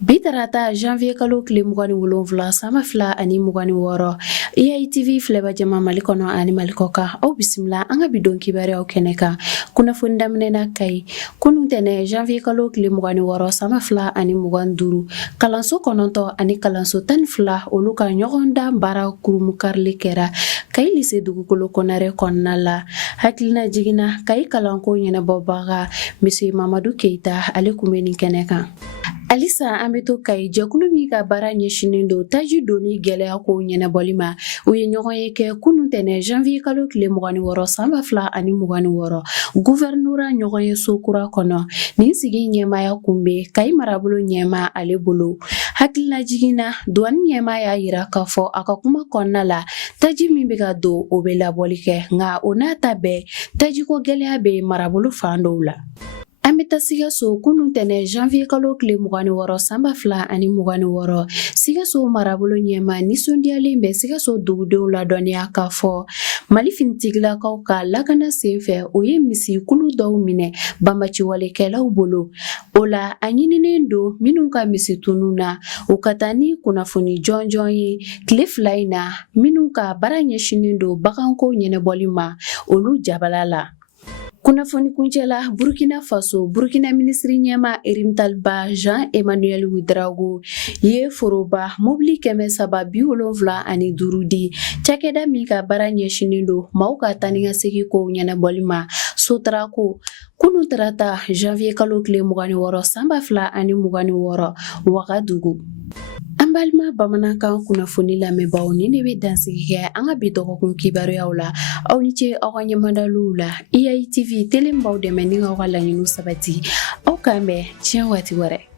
Bitarata janvier kalo kile 27 sama fila ani 26 EITV filɛba jama Mali kɔnɔ ani Mali kɔ kan aw bisimila an ka bidon kibaruyaw kɛnɛ kan kunnafoni daminɛna Kayi kunun tɛnɛ janvier kalo kile 26 sama fila ani 25 kalanso 9 ani kalanso 12 olu ka ɲɔgɔn dan baara kurumu karili kɛra Kayi lycée dugukolo konare kɔnɔna la hakilina jiginna Kayi kalanko ɲɛnabɔbaga monsieur Mamadou Keita ale kun bɛ nin kɛnɛ kan. Alisa an bɛ to Kayi jɛkulu min ka baara ɲɛsinen don taji doni gɛlɛya ko ɲɛnabɔli ma u ye ɲɔgɔn ye kɛ kunun tɛnɛ janvier kalo tile 26 sanba fila ani 26 gouverneur ɲɔgɔn ye so kura kɔnɔ nin sigi ɲɛmaya kun bɛ Kayi marabolo ɲɛma ale bolo hakilina jiginna douane ɲɛma y'a yira k'a fɔ a ka kuma kɔnɔna la taji min bɛ ka don o bɛ labɔli kɛ nka o n'a ta bɛɛ tajiko gɛlɛya bɛ marabolo fan dɔw la. An bɛ taa Sikaso kunun tɛnɛ janvier kalo tile 26 sanba fila ani 26 Sikaso marabolo ɲɛma nisɔndiyalen bɛ Sikaso dugudenw ladɔnniya k'a fɔ Mali finitigilakaw ka lakana senfɛ o ye misikulu dɔw minɛ banbaciwalekɛlaw bolo o la a ɲininen don minnu ka misituninw na u ka taa ni kunnafoni jɔnjɔn ye tile fila in na minnu ka baara ɲɛsinen don baganko ɲɛnabɔli ma olu jabala la. Kunnafoni kuncɛla Burkina Faso Burkina minisiri ɲɛma Erimtalba Jean-Emmanuel Ouedraogo ye foroba mobili 375 di cakɛda min ka baara ɲɛsinen don maaw ka tani ka segin kow ɲɛnabɔli ma Sotrako kunun tarata janvier kalo tile 26 sanba fila ani 26 Wagadugu. An balima bamanankan kunnafoni lamɛnbaaw ni ne bɛ dansigi kɛ an ka bi dɔgɔkun kibaruyaw la aw ni ce aw ka ɲɛmadaluw la EITV tele n b'aw dɛmɛ ni aw ka laɲiniw sabati aw k'an bɛn tiɲɛ waati wɛrɛ.